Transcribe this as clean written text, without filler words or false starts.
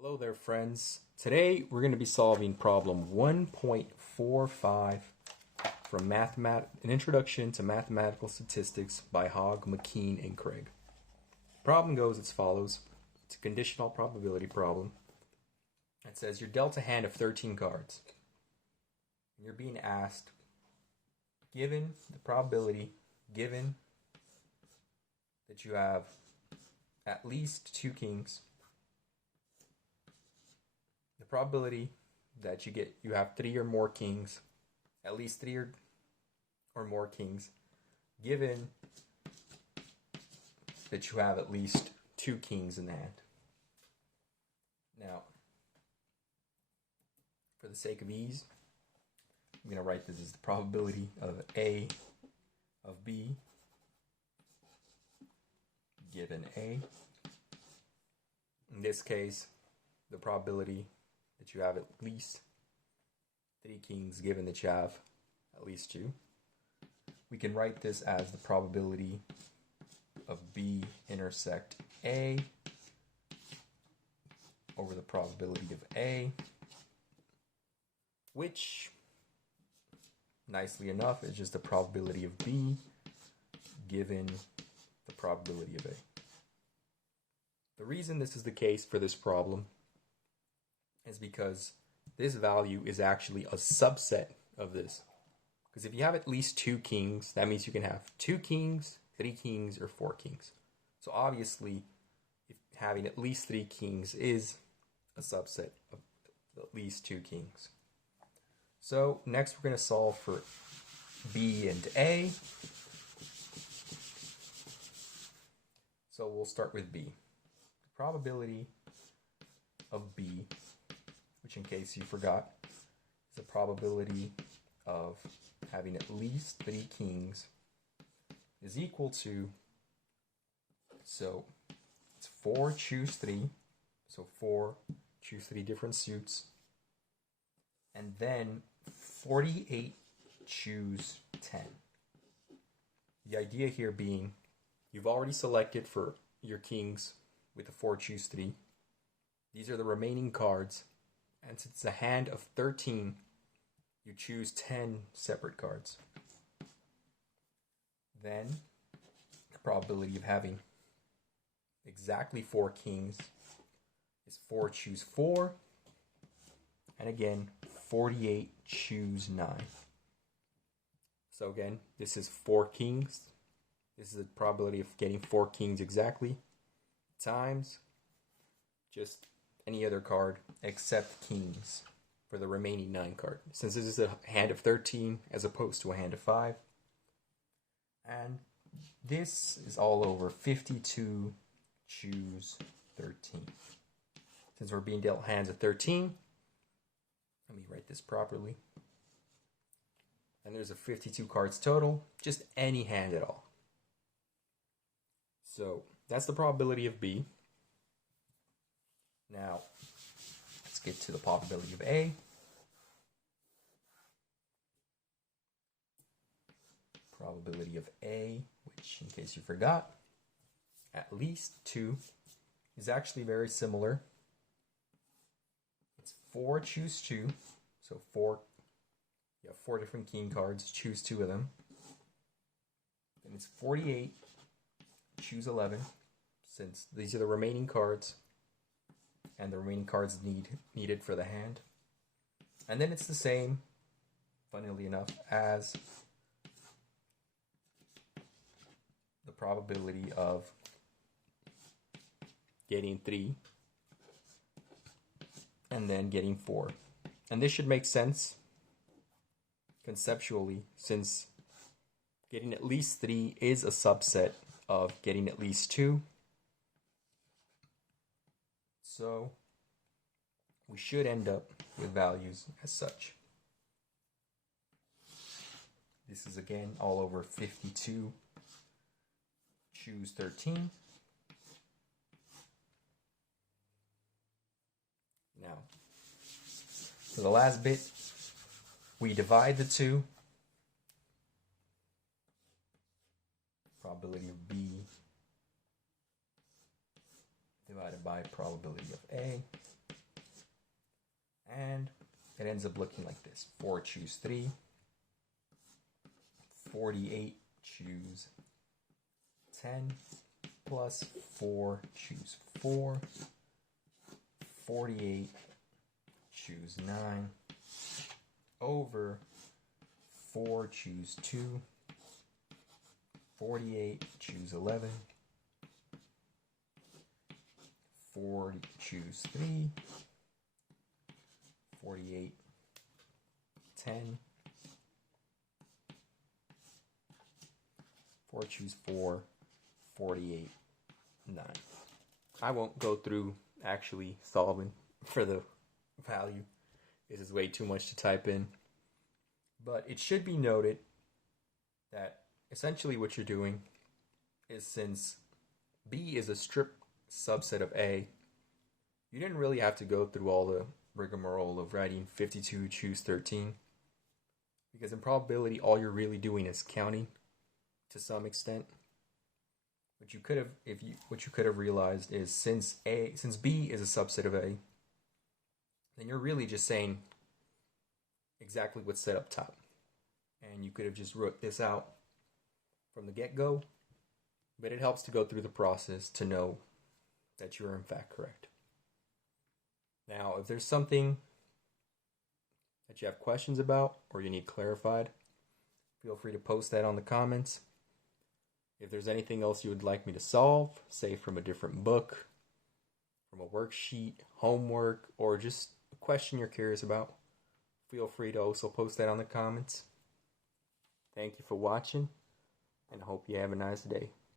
Hello there, friends. Today we're going to be solving problem 1.45 from An Introduction to Mathematical Statistics by Hogg, McKean, and Craig. The problem goes as follows. It's a conditional probability problem. It says you're dealt a hand of 13 cards. And you're being asked, given the probability, given that you have at least 2 kings, the probability that you have 3 or more kings, at least 3 or more kings, given that you have at least 2 kings in the hand. Now, for the sake of ease, I'm going to write this as the probability of A of B given A. In this case, the probability that you have at least 3 kings given that you have at least 2. We can write this as the probability of B intersect A over the probability of A, which, nicely enough, is just the probability of B given the probability of A. The reason this is the case for this problem is because this value is actually a subset of this. Because if you have at least 2 kings, that means you can have 2 kings, 3 kings, or 4 kings. So obviously, if having at least 3 kings is a subset of at least 2 kings. So next we're going to solve for B and A. So we'll start with B. The probability of B, which in case you forgot, is the probability of having at least 3 kings, is equal to, so it's 4 choose 3, so 4 choose 3 different suits, and then 48 choose 10. The idea here being, you've already selected for your kings with the 4 choose 3. These are the remaining cards. And since it's a hand of 13, you choose 10 separate cards. Then, the probability of having exactly 4 kings is 4 choose 4. And again, 48 choose 9. So again, this is 4 kings. This is the probability of getting 4 kings exactly, times just any other card except kings for the remaining 9 cards. Since this is a hand of 13 as opposed to a hand of 5. And this is all over 52 choose 13. Since we're being dealt hands of 13, let me write this properly. And there's a 52 cards total, just any hand at all. So that's the probability of B. Now, let's get to the probability of A. Probability of A, which, in case you forgot, at least 2, is actually very similar. It's 4 choose 2, so you have 4 different king cards, choose 2 of them. And it's 48, choose 11, since these are the remaining cards, and the remaining cards needed for the hand. And then it's the same, funnily enough, as the probability of getting 3 and then getting 4. And this should make sense conceptually, since getting at least 3 is a subset of getting at least 2. So we should end up with values as such. This is again all over 52 choose 13. Now, for the last bit, we divide the 2. Probability of B divided by probability of A. it ends up looking like this. 4 choose 3. 48 choose 10 plus 4 choose 4. 48 choose 9 over 4 choose 2. 48 choose 11. 40 choose 3. 48 10. 4 choose 4. 48 9. I won't go through actually solving for the value. This is way too much to type in. But it should be noted that essentially what you're doing is, since B is a strict subset of A, you didn't really have to go through all the rigmarole of writing 52 choose 13, because in probability all you're really doing is counting to some extent. What you could have realized is, since B is a subset of A, then you're really just saying exactly what's set up top. And you could have just wrote this out from the get-go, but it helps to go through the process to know that you're in fact correct. Now, if there's something that you have questions about or you need clarified, feel free to post that on the comments. If there's anything else you would like me to solve, say from a different book, from a worksheet, homework, or just a question you're curious about, feel free to also post that on the comments. Thank you for watching, and I hope you have a nice day.